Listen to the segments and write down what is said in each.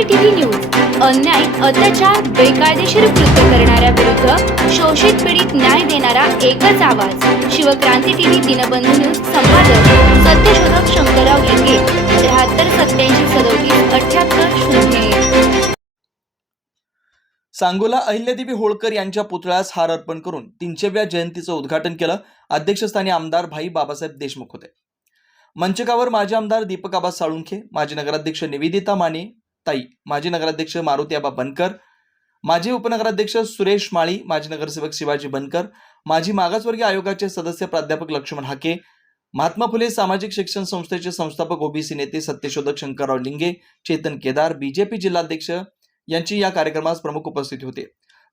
Shivkranti TV news अन्याय अत्याचार बेकायदेशीर कृत्य करणाऱ्या विरुद्ध शोषित पीडित न्याय देणारा एकच आवाज. शिवक्रांती टीव्ही दिनबंधू न्यूज संपादक सत्यशोधक शंकरराव लिंगे त्र्याहत्तर सत्याऐंशी सदोतीस अठ्याहत्तर शून्य सांगोला अहिल्यादेवी होळकर यांच्या पुतळ्यास हार अर्पण करून तीनशेव्या जयंतीचं उद्घाटन केलं अध्यक्षस्थानी आमदार भाई बाबासाहेब देशमुख होते. मंचकावर माजी आमदार दीपक आबा साळुंखे माजी नगराध्यक्ष निवेदिता माने ताई माजी नगराध्यक्ष मारुती आबा बनकर माजी उपनगराध्यक्ष सुरेश माळी माजी नगरसेवक शिवाजी बनकर माजी मागासवर्गीय आयोगाचे सदस्य प्राध्यापक लक्ष्मण हाके महात्मा फुले सामाजिक शिक्षण संस्थेचे संस्थापक ओबीसी नेते सत्यशोधक शंकरराव लिंगे चेतन केदार बीजेपी जिल्हाध्यक्ष यांची या कार्यक्रमास प्रमुख उपस्थित होते.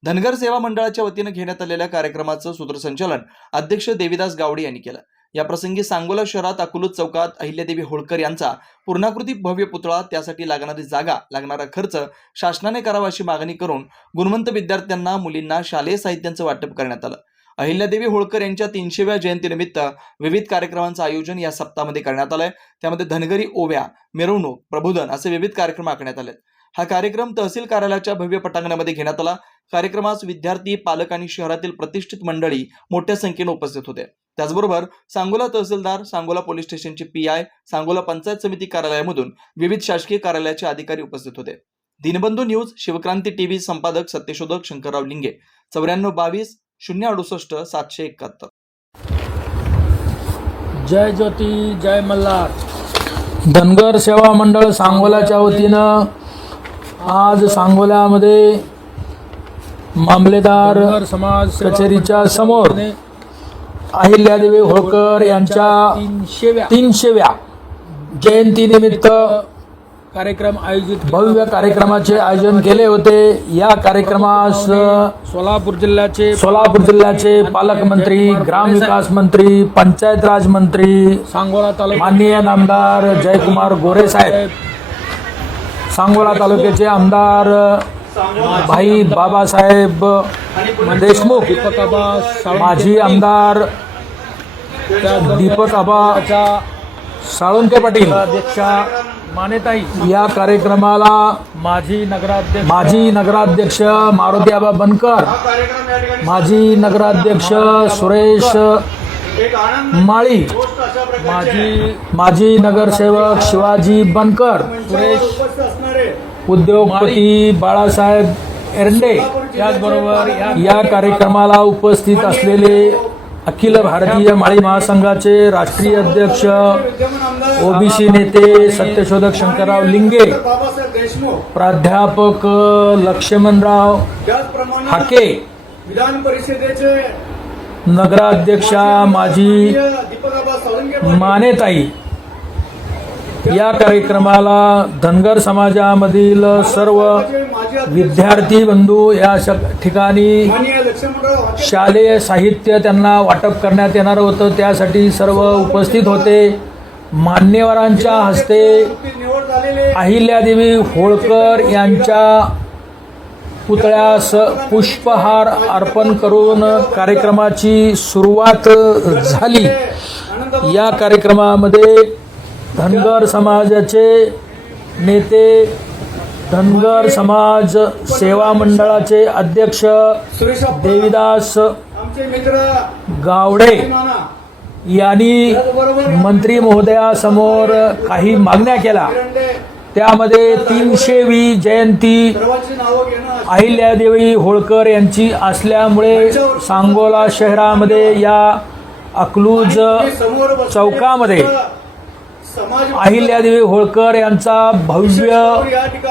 धनगर सेवा मंडळाच्या वतीनं घेण्यात आलेल्या कार्यक्रमाचं सूत्रसंचालन अध्यक्ष देविदास गावडे यांनी केलं. याप्रसंगी सांगोला शहरात अकुलूत चौकात अहिल्यादेवी होळकर यांचा पूर्णाकृती भव्य पुतळा त्यासाठी लागणारी जागा लागणारा खर्च शासनाने करावा अशी मागणी करून गुणवंत विद्यार्थ्यांना मुलींना शालेय साहित्यांचं वाटप करण्यात आलं. अहिल्यादेवी होळकर यांच्या तीनशेव्या जयंतीनिमित्त विविध कार्यक्रमांचं आयोजन या सप्ताहामध्ये करण्यात आलंय. त्यामध्ये धनगरी ओव्या मिरवणूक प्रबोधन असे विविध कार्यक्रम आखण्यात आले हा कार्यक्रम तहसील कार्यालयाच्या भव्य पटांगणामध्ये घेण्यात आला. कार्यक्रमास विद्यार्थी पालक आणि शहरातील प्रतिष्ठित मंडळी मोठ्या संख्येने उपस्थित होते. त्याचबरोबर सांगोला तहसीलदार सांगोला पोलीस स्टेशनचे पी आय सांगोला पंचायत समिती कार्यालयामधून विविध शासकीय कार्यालयाचे अधिकारी उपस्थित होते. दिनबंधू न्यूज शिवक्रांती टीव्ही संपादक सत्यशोधक शंकरराव लिंगे. चौऱ्याण्णव बावीस शून्य अडुसष्ट सातशे एकाहत्तर. जय ज्योती जय मल्हार. धनगर सेवा मंडळ सांगोलाच्या वतीनं आज सांगोल्यामध्ये मामलेदार समाज कचेरीच्या समोर अहिल्यादेवी होळकर यांच्या तीनशेव्या जयंतीनिमित्त कार्यक्रम आयोजित भव्य कार्यक्रमाचे आयोजन केले होते. या कार्यक्रमास सोलापूर जिल्ह्याचे सोलापूर जिल्ह्याचे पालकमंत्री ग्रामविकास मंत्री पंचायत राज मंत्री सांगोला तालुका माननीय नामदार जयकुमार गोरे साहेब. सांगोला तालुक्याचे आमदार भाई बाबासाहेब देशमुख दीपक आबा माजी आमदार दीपक आबा साळुंके पाटील. अध्यक्षा मानेताई. या कार्यक्रमाला माजी नगराध्यक्ष माजी नगराध्यक्ष मारुती आबा बनकर माजी नगराध्यक्ष सुरेश माळी माजी माजी नगरसेवक शिवाजी बनकर सुरेश उद्योगपती बाळासाहेब एरंडे त्याचबरोबर या कार्यक्रमाला उपस्थित असलेले अखिल भारतीय माळी महासंघाचे राष्ट्रीय अध्यक्ष ओबीसी नेते सत्यशोधक शंकरराव लिंगे प्राध्यापक लक्ष्मणराव हाके विधान परिषदेचे नगराध्यक्षा माजी मानेताई या कार्यक्रमाला धनगर समाजामधील सर्व विद्यार्थी बंधू या श- ठिकाणी शालेय साहित्य त्यांना वाटप करण्यात येणार होतं. त्यासाठी सर्व उपस्थित होते. मान्यवरांच्या हस्ते अहिल्यादेवी होळकर यांच्या पुतळ्यास पुष्पहार अर्पण करून कार्यक्रमाची सुरुवात झाली. या कार्यक्रमामध्ये धनगर समाजाचे नेते धनगर समाज सेवा मंडळाचे अध्यक्ष देविदास गावडे यांनी मंत्री महोदयासमोर काही मागण्या केल्या. त्यामध्ये तीनशेवी जयंती अहिल्यादेवी होळकर यांची असल्यामुळे सांगोला शहरामध्ये या अकलूज चौकामध्ये अहिल्यादेवी होळकर यांचा भव्य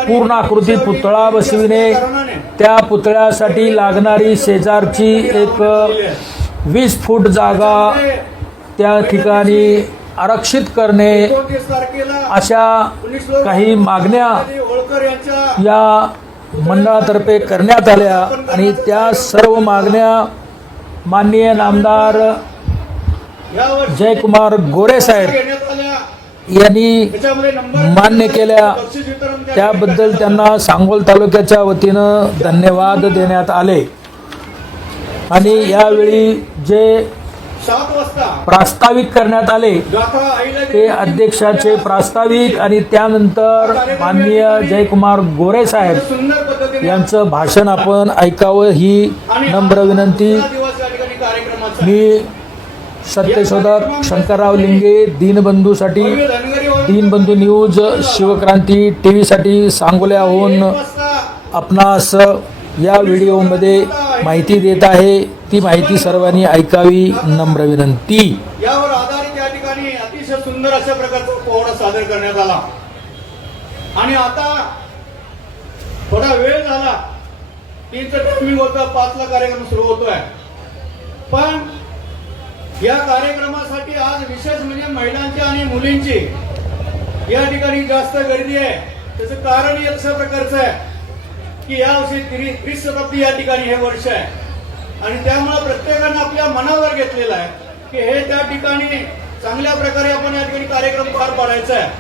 पूर्णाकृती पुतळा बसविणे. त्या पुतळ्यासाठी लागणारी शेजारची एक वीस फूट जागा त्या ठिकाणी आरक्षित करणे अशा काही मागण्या या मंडळातर्फे करण्यात आल्या. आणि त्या सर्व मागण्या माननीय नामदार जयकुमार गोरे साहेब यांनी मान्य केल्या. त्याबद्दल त्यांना सांगोल तालुक्याच्या वतीनं धन्यवाद देण्यात आले. आणि यावेळी जे प्रास्ताविक करण्यात आले ते अध्यक्षाचे प्रास्ताविक आणि त्यानंतर माननीय जयकुमार गोरे साहेब यांचं भाषण आपण ऐकावं ही नम्र विनंती. मी सत्यशोधक शंकरराव लिंगे दीनबंधूसाठी दीनबंधू न्यूज शिवक्रांती टी व्हीसाठी सांगोल्याहून आपणास या व्हिडिओमध्ये माहिती देत आहे. ती माहिती सर्वांनी ऐकावी नम्र विनंती. यावर आधारित या ठिकाणी अतिशय सुंदर अशा प्रकारचा पोहरा सादर करण्यात आला. आणि आता थोडा वेळ झाला. तीनचा टायमिंग होतं पाचला कार्यक्रम सुरू होतोय. पण या कार्यक्रमासाठी आज विशेष म्हणजे महिलांची आणि मुलींची. या ठिकाणी जास्त गर्दी आहे. त्याचं कारण एक अशा प्रकारचं आहे की या वर्षी त्रि- त्रिश शताब्दी या ठिकाणी हे वर्ष आहे. आणि त्यामुळे प्रत्येकानं आपल्या मनावर घेतलेलं आहे की हे त्या ठिकाणी चांगल्या प्रकारे आपण या ठिकाणी कार्यक्रम पार पाडायचा आहे.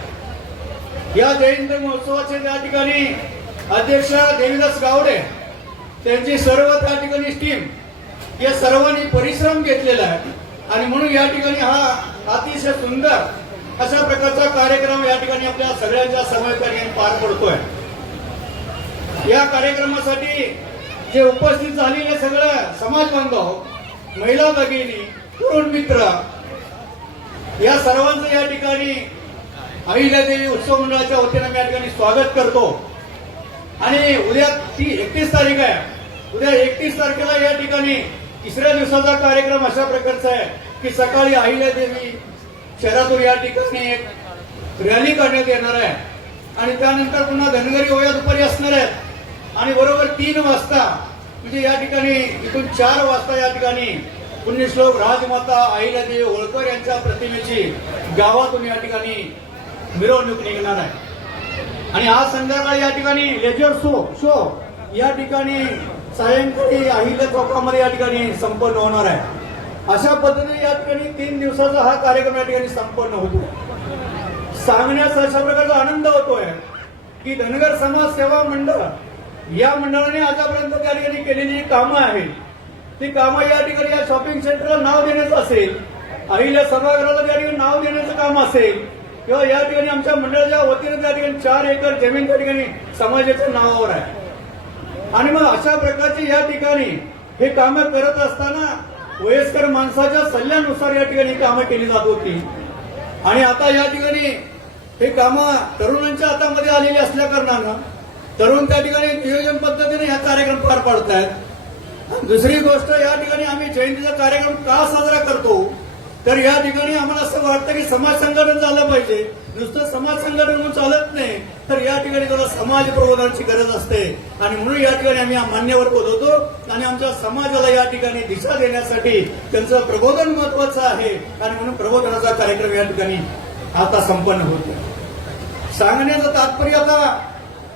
या जयंती महोत्सवाचे त्या ठिकाणी अध्यक्ष देवीदास गावडे त्यांची सर्व त्या ठिकाणी टीम या सर्वांनी परिश्रम घेतलेला आहे. आणि म्हणून या ठिकाणी हा अतिशय सुंदर अशा प्रकारचा कार्यक्रम या ठिकाणी आपल्या सगळ्यांच्या समोर पार पडतोय. या कार्यक्रमासाठी जे उपस्थित झालेले सगळं समाज बांधव महिला भगिनी तरुण मित्र या सर्वांचं या ठिकाणी अहिल्यादेवी उत्सव मंडळाच्या वतीनं मी या ठिकाणी स्वागत करतो. आणि उद्या ती एकतीस तारीख आहे. उद्या एकतीस तारखेला या ठिकाणी तिसऱ्या दिवसाचा कार्यक्रम अशा प्रकारचा आहे की सकाळी अहिल्यादेवी शहरातून या ठिकाणी एक रॅली काढण्यात येणार आहे. आणि त्यानंतर पुन्हा धनगरी ओया दुपारी असणार आहेत. आणि बरोबर तीन वाजता म्हणजे या ठिकाणी इथून चार वाजता या ठिकाणी पुण्यश्लोक राजमाता अहिल्यादेवी होळकर यांच्या प्रतिमेची गावातून या ठिकाणी मिरवणूक निघणार आहे. आणि आज संध्याकाळी या ठिकाणी लेजर शो शो या ठिकाणी सायंकाळी अहिल्या चौकामध्ये या ठिकाणी संपन्न होणार आहे. अशा पद्धतीने या ठिकाणी तीन दिवसाचा हा कार्यक्रम या ठिकाणी संपन्न होतो. सांगण्याचा अशा प्रकारचा आनंद होतोय की धनगर समाज सेवा मंडळ या मंडळाने आतापर्यंत त्या ठिकाणी केलेली कामं आहेत ती कामं या ठिकाणी या शॉपिंग सेंटरला नाव देण्याचं असेल अहिल्या सभागृहाला त्या ठिकाणी नाव देण्याचं काम असेल किंवा या ठिकाणी आमच्या मंडळाच्या वतीने त्या ठिकाणी चार एकर जमीन त्या ठिकाणी समाजाच्या नावावर आहे. आणि मग अशा प्रकारची या ठिकाणी हे कामं करत असताना वयस्कर माणसाच्या सल्ल्यानुसार या ठिकाणी कामं केली जात होती. आणि आता या ठिकाणी हे कामं तरुणांच्या हातामध्ये आलेली असल्या कारणानं तरुण त्या ठिकाणी नियोजन पद्धतीने हा कार्यक्रम पार पाडत आहेत दुसरी गोष्ट या ठिकाणी आम्ही जयंतीचा कार्यक्रम का साजरा करतो? तर या ठिकाणी आम्हाला असं वाटतं की समाज संघटन झालं पाहिजे. नुसतं समाज संघटन म्हणून चालत नाही तर या ठिकाणी त्याला समाज प्रबोधनाची गरज असते. आणि म्हणून या ठिकाणी आम्ही मान्यवर बोलवतो आणि आमच्या समाजाला या ठिकाणी दिशा देण्यासाठी त्यांचं प्रबोधन महत्वाचं आहे. आणि म्हणून प्रबोधनाचा कार्यक्रम या ठिकाणी आता संपन्न होतो सांगण्याचं तात्पर्य आता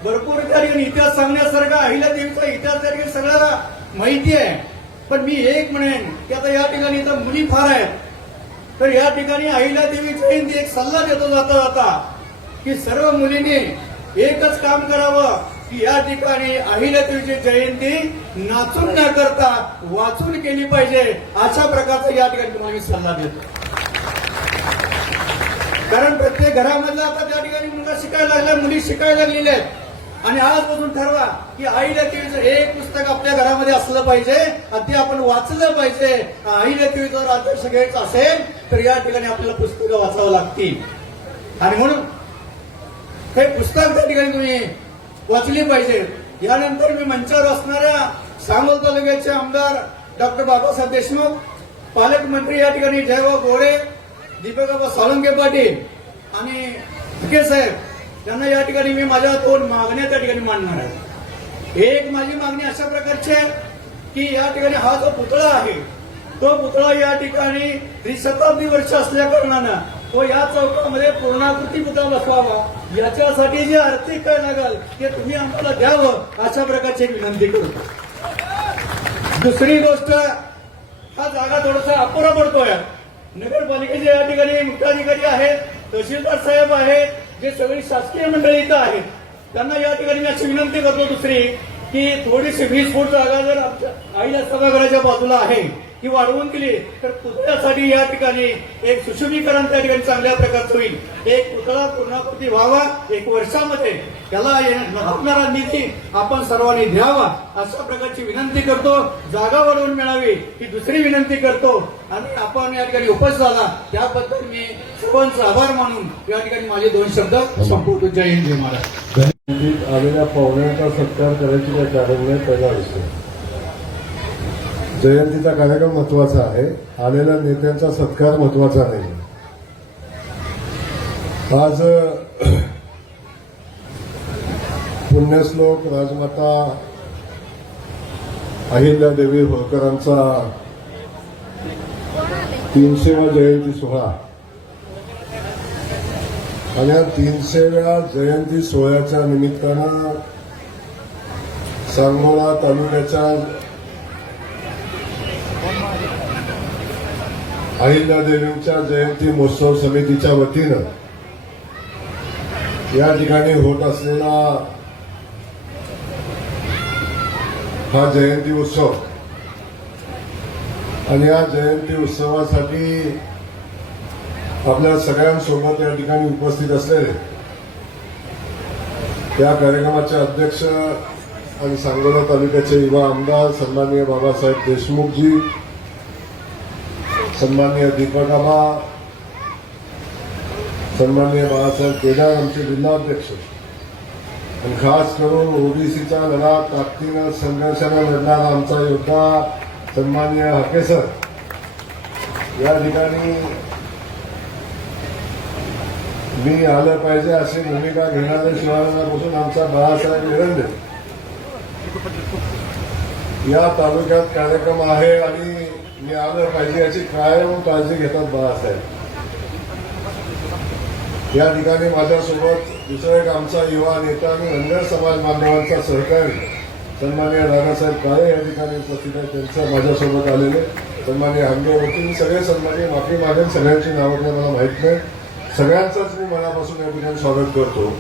भरपूर त्या ठिकाणी इतिहास सांगण्यासारखा अहिल्या देवीचा इतिहास त्या ठिकाणी सगळ्याला माहिती आहे. पण मी एक म्हणेन की आता या ठिकाणी तर मुली फार आहेत. तर या ठिकाणी अहिल्या देवी जयंती एक सल्ला देतो जाता जाता की सर्व मुलींनी एकच काम करावं की या ठिकाणी अहिल्या देवीची जयंती नाचून न करता वाचून केली पाहिजे अशा प्रकारचा या ठिकाणी तुम्हाला मी सल्ला देतो. कारण प्रत्येक घरामधला आता त्या ठिकाणी मुलगा शिकायला लागला मुली शिकायला लागलेल्या आहेत. आणि आजपासून ठरवा की आईला देवीचं एक पुस्तक आपल्या घरामध्ये असलं पाहिजे आणि ते आपण वाचलं पाहिजे. आईला देवीचा जर आदर्श घ्यायचा असेल तर या ठिकाणी आपल्याला पुस्तकं वाचावं लागतील. आणि म्हणून हे पुस्तक त्या ठिकाणी तुम्ही वाचली पाहिजे. यानंतर मी मंचावर असणाऱ्या सांगोल तालुक्याचे आमदार डॉक्टर बाबासाहेब देशमुख पालकमंत्री या ठिकाणी जयभाऊ गोडे दीपकबाबा साळुंके पाटील आणि साहेब त्यांना या ठिकाणी मी माझ्या दोन मागण्या त्या ठिकाणी मांडणार आहे. एक माझी मागणी अशा प्रकारची आहे की या ठिकाणी हा जो पुतळा आहे तो पुतळा या ठिकाणी त्रिशताब्दी वर्ष असल्या कारणानं तो या चौकामध्ये पूर्णाकृती पुतळा बसवावा याच्यासाठी जे आर्थिक काय लागेल ते तुम्ही आम्हाला द्यावं अशा प्रकारची एक विनंती करू. दुसरी गोष्ट हा जागा थोडासा अपुरा पडतोय. नगरपालिकेचे या ठिकाणी मुख्याधिकारी आहेत तहसीलदार साहेब आहेत जे सगळी शासकीय मंडळी इथं आहेत त्यांना या ठिकाणी मी अशी विनंती करतो दुसरी की थोडीशी वीस फूट जागा जर आमच्या आईला सभागृहाच्या बाजूला आहे ही वाढवून केली तर पुतळ्यासाठी या ठिकाणी एक सुशोभीकरण त्या ठिकाणी चांगल्या प्रकारचं होईल. एक पुतळा पूर्णापूर्ती व्हावा एक वर्षामध्ये. त्याला लागणारा निधी आपण सर्वांनी द्यावा अशा प्रकारची विनंती करतो. जागा वाढवून मिळावी ही दुसरी विनंती करतो. आणि आपण या ठिकाणी उपस्थित झाला त्याबद्दल मी सर्वांचा आभार मानून या ठिकाणी माझे दोन शब्द संपवतो. जय हिंद जय महाराज आलेल्या पाहुण्याचा सत्कार करायची काही कारण नाही पहिला विषय. जयंतीचा कार्यक्रम महत्त्वाचा आहे. आलेल्या नेत्यांचा सत्कार महत्त्वाचा नाही आज पुण्यश्लोक राजमाता अहिल्यादेवी होळकरांचा तीनशेवा जयंती सोहळा. आणि या तीनशेव्या जयंती सोहळ्याच्या निमित्तानं सांगोला तालुक्याच्या अहिल्यादेवींच्या जयंती महोत्सव समितीच्या वतीनं या ठिकाणी होत असलेला हा जयंती उत्सव आणि या जयंती उत्सवासाठी आपल्या सगळ्यांसोबत या ठिकाणी उपस्थित असलेले त्या कार्यक्रमाचे अध्यक्ष आणि सांगोला तालुक्याचे युवा आमदार सन्माननीय बाबासाहेब देशमुखजी सन्माननीय दीपक आबा सन्माननीय बाळासाहेब केदार आमचे जिल्हाध्यक्ष. आणि खास करून ओबीसीचा लढा ताकदीनं संघर्षानं लढणारा आमचा योद्धा सन्माननीय हकेसर या ठिकाणी मी आलं पाहिजे अशी भूमिका घेणाऱ्या शिवारापासून आमचा बाळासाहेब एरंडे. या तालुक्यात कार्यक्रम आहे आणि म्हणजे मी आलं पाहिजे याची कायम काळजी घेतात बाळासाहेब. या ठिकाणी माझ्यासोबत दुसरा एक आमचा युवा नेता आणि अन्य समाज बांधवांचा सहकारी सन्मान्य दादासाहेब काळे या ठिकाणी उपस्थित आहेत. त्यांचं माझ्यासोबत आलेले सन्मान्य हंगेवरती मी सगळे सन्मान्य माफी मागेल सगळ्यांची नावं काही मला माहीत नाही. सगळ्यांचंच मी मनापासून या ठिकाणी स्वागत करतो.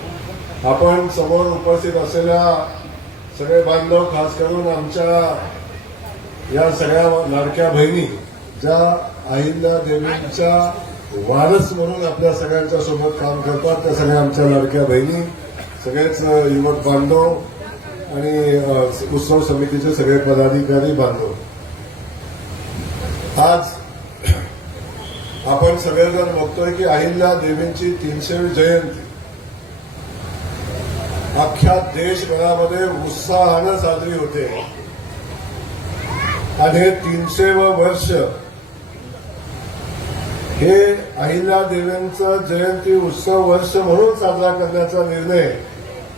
आपण समोर उपस्थित असलेल्या सगळे बांधव खास करून आमच्या या सगळ्या लाडक्या बहिणी ज्या अहिल्या देवींच्या वारस म्हणून आपल्या सगळ्यांच्या सोबत काम करतात त्या सगळ्या आमच्या लाडक्या बहिणी सगळेच युवक बांधव आणि उत्सव समितीचे सगळे पदाधिकारी बांधव. आज आपण सगळेजण बघतोय की अहिल्या देवींची तीनशेवी जयंती. अख्ख्या देशभरामध्ये उत्साहानं साजरी होते. आणि हे वर्ष. हे अहिल्या देवींचा जयंती उत्सव वर्ष म्हणून साजरा करण्याचा निर्णय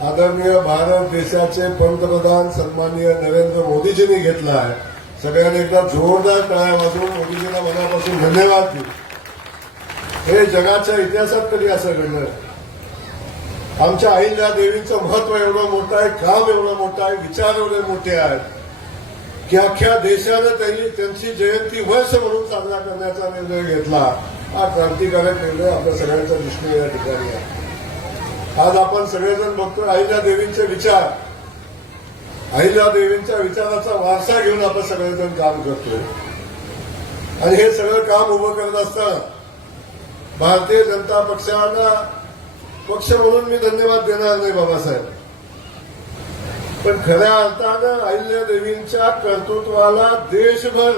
आदरणीय भारत देशाचे पंतप्रधान सन्माननीय नरेंद्र मोदीजींनी घेतला आहे. सगळ्यांनी एकदा जोरदार टाळ्या वाजवून मोदीजींना मनापासून धन्यवाद देऊ. हे जगाच्या इतिहासात कधी असं घडलं? आमच्या अहिल्या देवीचं महत्त्व एवढं मोठं आहे काम एवढं मोठं आहे विचार एवढे मोठे आहेत. की अख्ख्या देशानं त्यांनी त्यांची जयंती वर्ष म्हणून साजरा करण्याचा निर्णय घेतला. हा क्रांतिकारक निर्णय आपल्या सगळ्यांच्या दृष्टीने या ठिकाणी. आहे आज आपण सगळेजण बघतो अहिल्या देवींचे विचार. अहिल्या देवींच्या विचाराचा वारसा घेऊन आपण सगळेजण काम करतोय. आणि हे सगळं काम उभं करत असताना भारतीय जनता पक्षाला पक्ष म्हणून मी धन्यवाद देणार नाही बाबासाहेब. पण खऱ्या अर्थानं अहिल्या देवींच्या कर्तृत्वाला देशभर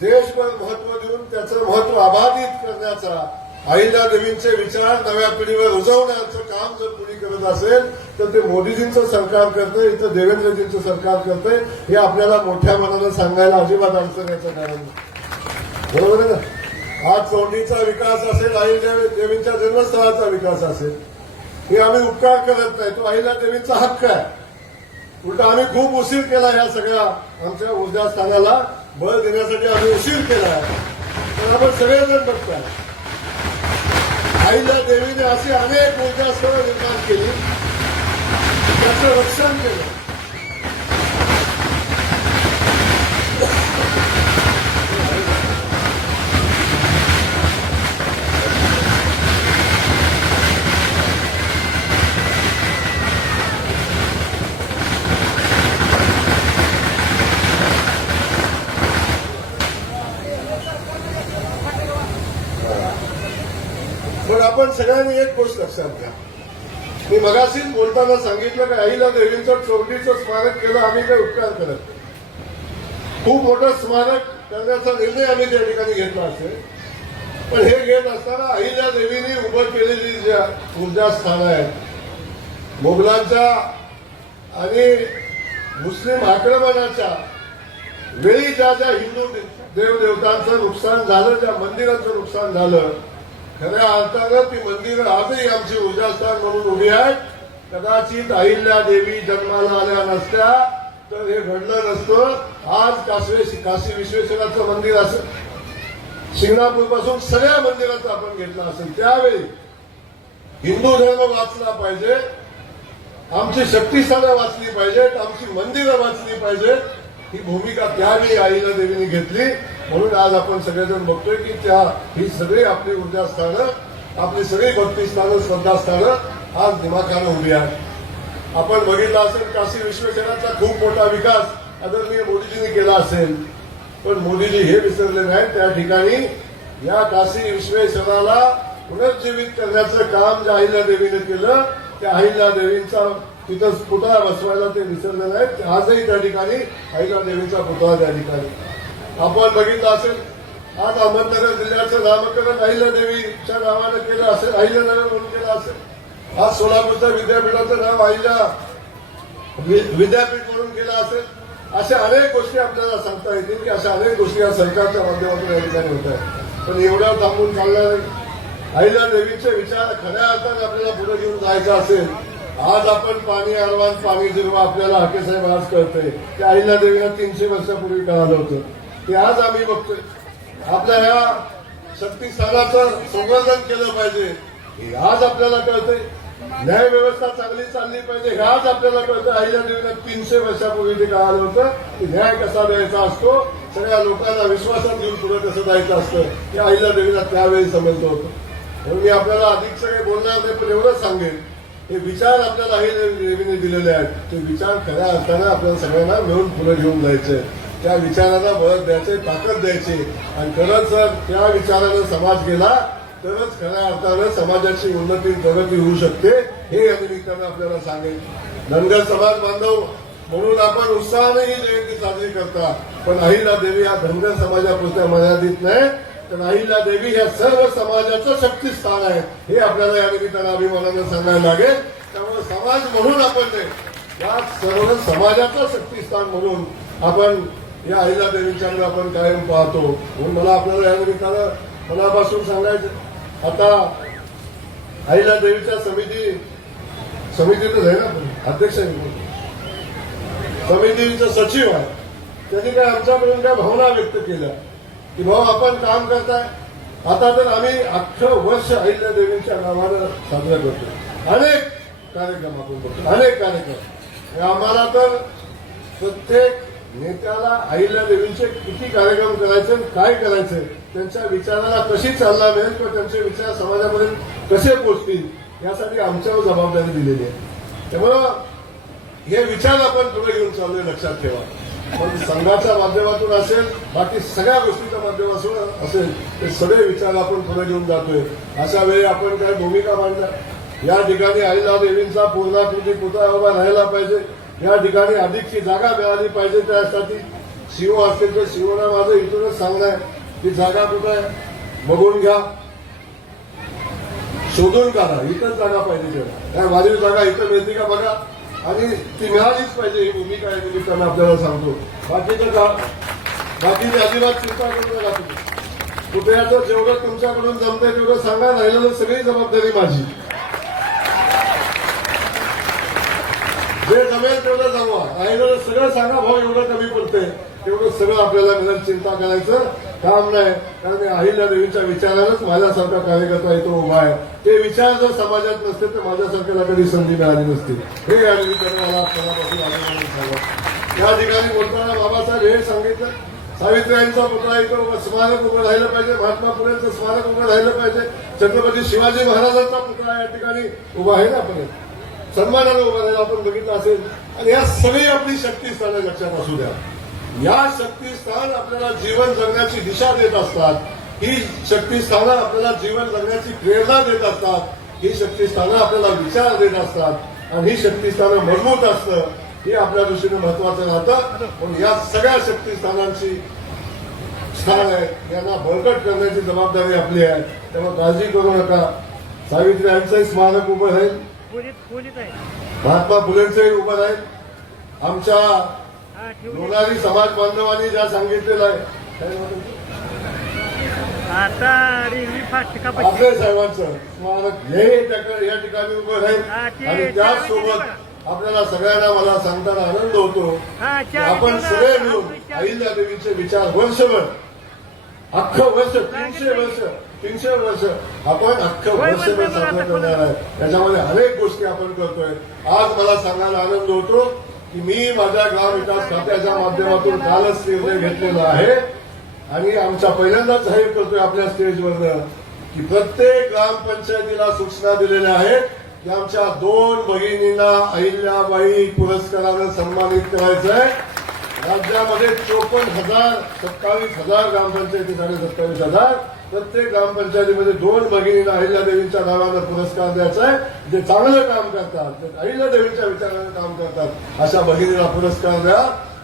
देशभर महत्त्व देऊन त्याचं महत्त्व अबाधित करण्याचा अहिल्या देवींचे विचार नव्या पिढीवर रुजवण्याचं काम जर कुणी करत असेल तर ते मोदीजींचं सरकार करतंय इथं देवेंद्रजींचं सरकार करतंय हे आपल्याला मोठ्या मनानं सांगायला अजिबात अडचण याचं कारण नाही. बरोबर आहे ना? आज चोंडीचा विकास असेल अहिल्या देवींच्या जन्मस्थळाचा विकास असेल हे आम्ही उपकार करत नाही. तो अहिल्या देवींचा हक्क आहे. उलट आम्ही खूप उशीर केला ह्या सगळ्या आमच्या ऊर्जास्थानाला बळ देण्यासाठी आम्ही उशीर केला. आहे तर आपण सगळेजण बघताय. आईला देवीने अशी अनेक ऊर्जास्थळं निर्माण केली. त्याचं रक्षण केलं. आपण सगळ्यांनी एक गोष्ट लक्षात घ्या. मी मगाशीच बोलताना सांगितलं की आईला देवींचं चौकीचं स्मारक केलं आम्ही काही उपकार करत खूप मोठं स्मारक करण्याचा निर्णय आम्ही त्या ठिकाणी घेतला असेल. पण हे घेत असताना आईला देवीने उभं केलेली ज्या ऊर्जा स्थानं आहेत मोगलांच्या आणि मुस्लिम आक्रमणाच्या वेळी ज्या ज्या हिंदू देवदेवतांचं नुकसान झालं ज्या मंदिराचं नुकसान झालं खऱ्या अर्थानं ती मंदिरं आजही आमची ऊर्जास्थान म्हणून उभी आहेत कदाचित अहिल्या देवी जन्माला आल्या नसत्या तर हे घडलं नसतं. आज काशी काशी विश्वेश्वराचं मंदिर असं शिंगणापूरपासून सगळ्या मंदिराचा आपण घेतलं असेल. त्यावेळी हिंदू धर्म वाचला पाहिजे. आमची शक्तिस्थानं वाचली पाहिजेत. आमची मंदिरं वाचली पाहिजेत. ही भूमिका त्यावेळी आईला देवीने घेतली. म्हणून आज आपण सगळेजण बघतोय की त्या ही सगळी आपली ऊर्जास्थानं आपली सगळी भक्तिस्थानं श्रद्धास्थानं आज दिमाखानं उभी आहेत. आपण बघितलं असेल काशी विश्वेश्वराचा खूप मोठा विकास आदरणीय मोदीजींनी केला असेल. पण मोदीजी हे विसरले नाहीत. त्या ठिकाणी या काशी विश्वेश्वराला पुनर्जीवित करण्याचं काम ज्या अहिल्या देवीने केलं त्या अहिल्या देवींचा तिथं पुतळा बसवायला ते विसरले नाहीत. आजही त्या ठिकाणी अहिल्या देवीचा पुतळा त्या ठिकाणी. आपण बघितलं असेल आज अहमदनगर जिल्ह्याचं नामकरण अहिल्या देवीच्या नावानं केलं असेल अहिल्यानगर म्हणून केलं असेल. आज सोलापूरच्या विद्यापीठाचं नाव अहिल्या विद्यापीठ म्हणून केलं असेल. अशा अनेक गोष्टी आपल्याला सांगता येतील की अशा अनेक गोष्टी या सरकारच्या माध्यमातून या ठिकाणी होत आहेत. पण एवढ्या थांबून चालणार नाही आईला देवीचे विचार खऱ्या अर्थाने आपल्याला पुढे घेऊन जायचा असेल आज आपण पाणी अडवान पाणी जिरवा आपल्याला हाकेसाहेब आज कळतंय. ते आईला देवीला तीनशे वर्षापूर्वी कळालं होतं. ते आज आम्ही बघतोय. आपल्या ह्या शक्तीस्थानाचं संवर्धन केलं पाहिजे. हे आज आपल्याला कळतंय. न्याय व्यवस्था चांगली चालली पाहिजे. हे आज आपल्याला कळतं अहिल्या देवीला तीनशे वर्षापूर्वी ते कळालं होतं की न्याय कसा द्यायचा असतो सगळ्या लोकांना विश्वासात घेऊन पुढे कसं जायचं असतं हे आईला देवीला त्यावेळी समजलं होतं. म्हणून मी आपल्याला अधिक सगळे बोलणार नाही पण एवढंच सांगेन. हे विचार आपल्याला आई देवीने दिलेले आहेत. ते विचार खऱ्या अर्थानं आपल्याला सगळ्यांना मिळून पुढे घेऊन जायचे त्या विचाराला बळ द्यायचे ताकद द्यायची. आणि खरंच जर त्या विचारानं समाज गेला तरच खऱ्या अर्थानं समाजाची उन्नती प्रगती होऊ शकते. हे या निमित्तानं आपल्याला सांगेल धनगर समाज बांधव म्हणून आपण उत्साहाने ही जयंती साजरी करता. पण अहिला देवी हा धनगर समाजापुरत्या मर्यादित नाही. तर अहिला देवी ह्या सर्व समाजाचं शक्तीस्थान आहे. हे आपल्याला या निमित्तानं अभिमानानं सांगायला लागेल. त्यामुळे समाज म्हणून आपण या सर्व समाजाचं शक्तीस्थान म्हणून आपण या अहिल्या देवीच्याकडे आपण कायम पाहतो. म्हणून मला आपल्याला या निमित्तानं मनापासून सांगायचं आता अहिल्या देवीच्या समिती समितीतच आहे ना अध्यक्ष समितीचा सचिव आहे. त्यांनी काय आमच्याकडून काय भावना व्यक्त केल्या? की भाऊ आपण काम करताय. आता तर आम्ही अख्खं वर्ष अहिल्या देवींच्या नावानं साजरा करतो. अनेक कार्यक्रम आपण करतो अनेक कार्यक्रम. हे आम्हाला तर प्रत्येक नेत्याला अहिल्या देवींचे किती कार्यक्रम करायचे आणि काय करायचे त्यांच्या विचाराला कशी चालना मिळेल किंवा त्यांचे विचार समाजापर्यंत कसे पोचतील यासाठी आमच्यावर जबाबदारी दिलेली आहे. त्यामुळं हे विचार आपण पुढे घेऊन चालले लक्षात ठेवा. पण संघाच्या माध्यमातून असेल बाकी सगळ्या गोष्टीच्या माध्यमातून असेल ते सगळे विचार आपण पुढे घेऊन जातोय. अशा वेळी आपण काय भूमिका मांडणार? या ठिकाणी आईला देवींचा पूर्णाकृती पुतळा उभा राहायला पाहिजे. या ठिकाणी अधिकची जागा मिळाली पाहिजे त्यासाठी सीओ असतील तर शिवना माझं इथूनच सांगणं आहे. की जागा कुठं आहे? बघून घ्या. शोधून काढा. इथंच जागा पाहिजे तेव्हा काय जागा इथं मिळते का बघा. आणि ती मिळालीच पाहिजे. ही भूमिका आहे निमित्तानं आपल्याला सांगतो. बाकीचं का बाकीची अजिबात चिंता करू नका तुम्ही. कुठल्याचं जेवढं तुमच्याकडून जमतंय तेवढं सांगा राहिलेलं सगळी जबाबदारी माझी. जे जमेल तेवढं जमवा आईला सगळं सांगा भाऊ एवढं कमी पडतंय एवढं सगळं आपल्याला मिळत चिंता करायचं काम नाही. कारण अहिल्या देवीच्या विचारानंच माझ्यासारखा कार्यकर्ता इथं उभा आहे. ते विचार जर समाजात नसते तर माझ्यासारख्याला कधी संधी मिळाली नसती. हे या निमित्तानं मला सांगा या ठिकाणी बोलताना बाबासाहेब हे सांगितलं सावित्र्यांचा पुतळा इथं स्मारक उभं राहिलं पाहिजे. महात्मा फुलेंचं स्मारक उभं राहिलं पाहिजे. छत्रपती शिवाजी महाराजांचा पुतळा या ठिकाणी उभा आहे ना आपण सन्मानानं आपण बघितलं असेल. आणि या सगळी आपली शक्तीस्थानं लक्षात असू द्या. या शक्तीस्थान आपल्याला जीवन जगण्याची दिशा देत असतात. ही शक्तीस्थानं आपल्याला जीवन जगण्याची प्रेरणा देत असतात. ही शक्तीस्थानं आपल्याला विचार देत असतात. आणि ही शक्तीस्थानं मजबूत असतं. हे आपल्या दृष्टीने महत्वाचं राहतं. पण या सगळ्या शक्तीस्थानांची स्थान आहे. यांना बळकट करण्याची जबाबदारी आपली आहे. त्यामुळे काळजी करू नका. सावित्रीबाईंचंही स्मारक उभं राहील. आहे महात्मा फुलेंचंही उभं आमच्या लोणारी समाज बांधवांनी ज्या सांगितलेलं आहे साहेबांचं. हे या ठिकाणी उभं आणि त्याचसोबत आपल्याला सगळ्यांना मला सांगताना आनंद होतो. आपण सगळे मिळून अहिल्या देवीचे विचार वर्षभर अख्खं वर्ष तीनशे वर्ष तीनशे वर्ष आपण अख्खं वर्षभर साजरं करणार आहे. त्याच्यामध्ये अनेक गोष्टी आपण करतोय. आज मला सांगायला आनंद होतो की मी माझ्या ग्रामविकास खात्याच्या माध्यमातून कालच निर्णय घेतलेला आहे. आणि आमच्या पहिल्यांदाच जाहीर करतोय आपल्या स्टेजवरनं की प्रत्येक ग्रामपंचायतीला सूचना दिलेल्या आहेत की आमच्या दोन भगिनींना अहिल्याबाई पुरस्कारानं सन्मानित करायचं आहे राज्यामध्ये चोपन्न हजार सत्तावीस हजार ग्रामपंचायती झाले सत्तावीस हजार. प्रत्येक ग्रामपंचायतीमध्ये दोन भगिनींना अहिल्यादेवींच्या नावानं पुरस्कार द्यायचा आहे. जे चांगलं काम करतात जे अहिल्यादेवींच्या विचारानं काम करतात अशा भगिनीला पुरस्कार द्या.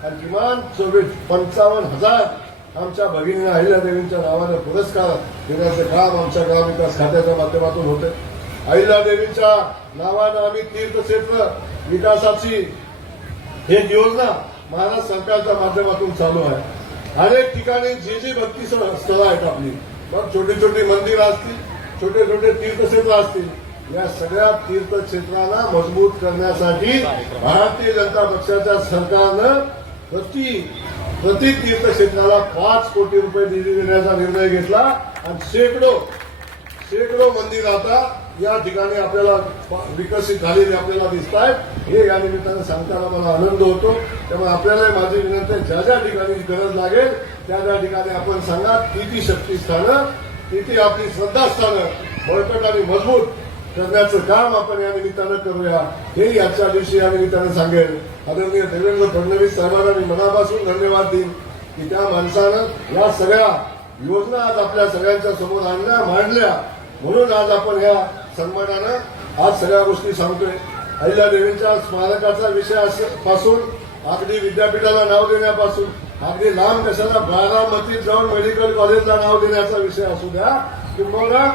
आणि किमान चोवीस पंचावन्न हजार आमच्या भगिनींना अहिल्यादेवींच्या नावानं पुरस्कार देण्याचं काम आमच्या ग्रामविकास खात्याच्या माध्यमातून होते अहिल्यादेवींच्या नावानं आम्ही तीर्थक्षेत्र विकासाची एक योजना महाराष्ट्र सरकारच्या माध्यमातून चालू आहे. अनेक ठिकाणी जी जी भक्ती स्थळं आहेत आपली. मग छोटी छोटी मंदिरं असतील छोटे छोटे तीर्थक्षेत्र असतील या सगळ्या तीर्थक्षेत्राला मजबूत करण्यासाठी भारतीय जनता पक्षाच्या सरकारनं प्रति प्रति तीर्थक्षेत्राला पाच कोटी रुपये निधी देण्याचा निर्णय घेतला आणि शेकडो शेकडो मंदिर आता या ठिकाणी आपल्याला विकसित झालेली आपल्याला दिसत आहेत हे या निमित्तानं सांगताना मला आनंद होतो. त्यामुळे आपल्याला माझी विनंती ज्या ज्या ठिकाणी गरज लागेल त्या त्या ठिकाणी आपण सांगा किती शक्तीस्थानं किती आपली श्रद्धास्थानं बळकट आणि मजबूत करण्याचं काम आपण या निमित्तानं करूया. हे याच्या दिवशी या निमित्तानं सांगेल. आदरणीय देवेंद्र फडणवीस साहेबांना मी मनापासून धन्यवाद देईन की त्या माणसानं या सगळ्या योजना आज आपल्या सगळ्यांच्या समोर आणल्या मांडल्या. म्हणून आज आपण या सन्मानानं आज सगळ्या गोष्टी सांगतोय. अहिल्या देवींच्या स्मारकाचा विषयपासून अगदी विद्यापीठाला नाव देण्यापासून अगदी लांब कशाला बारामतीत जाऊन मेडिकल कॉलेजला नाव देण्याचा विषय असू द्या किंवा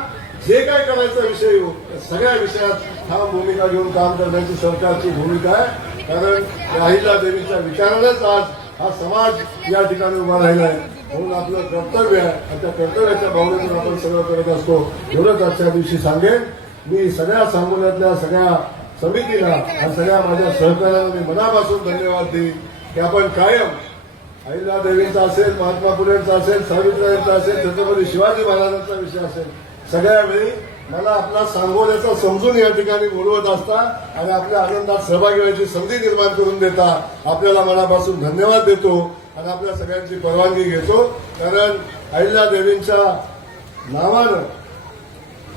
जे काय करायचा विषय येऊ सगळ्या विषयात ठाम भूमिका घेऊन काम करण्याची सरकारची भूमिका आहे. कारण राहिला देवीच्या विचारानेच आज हा समाज या ठिकाणी उभा राहिला आहे. म्हणून आपलं कर्तव्य आहे आणि त्या कर्तव्याच्या भावनेतून आपण सगळं करत असतो. एवढंच आजच्या दिवशी सांगेन. मी सगळ्या सांगोल्यातल्या सगळ्या समितीला आणि सगळ्या माझ्या सहकार्याला मी मनापासून धन्यवाद देईन की आपण कायम अहिल्यादेवींचा असेल महात्मा फुलेंचा असेल सावित्रीचा असेल छत्रपती शिवाजी महाराजांचा विषय असेल सगळ्या वेळी मला आपला सांगोल्याचा समजून या ठिकाणी बोलवत असता आणि आपल्या आनंदात सहभागी व्हायची संधी निर्माण करून देता आपल्याला मनापासून धन्यवाद देतो आणि आपल्या सगळ्यांची परवानगी घेतो. कारण अहिल्या देवींच्या नावानं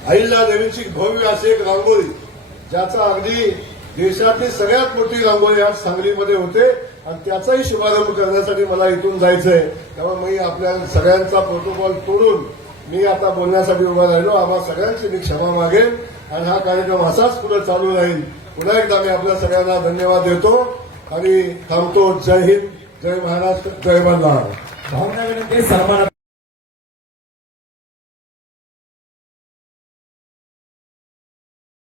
अहिल्यादेवींची भव्य अशी एक रांगोळी ज्याचा अगदी देशातली सगळ्यात मोठी रांगोळी आज सांगलीमध्ये होते आणि त्याचाही शुभारंभ करण्यासाठी मला इथून जायचंय. त्यामुळे मी आपल्या सगळ्यांचा प्रोटोकॉल तोडून मी आता बोलण्यासाठी उभा राहिलो. आम्हा सगळ्यांची मी क्षमा मागेन आणि हा कार्यक्रम असाच पुढे चालू राहील. पुन्हा एकदा मी आपल्या सगळ्यांना धन्यवाद देतो आणि थांबतो. जय हिंद. जय महाराष्ट्र. जय मल्हार भावना विनंती सन्मान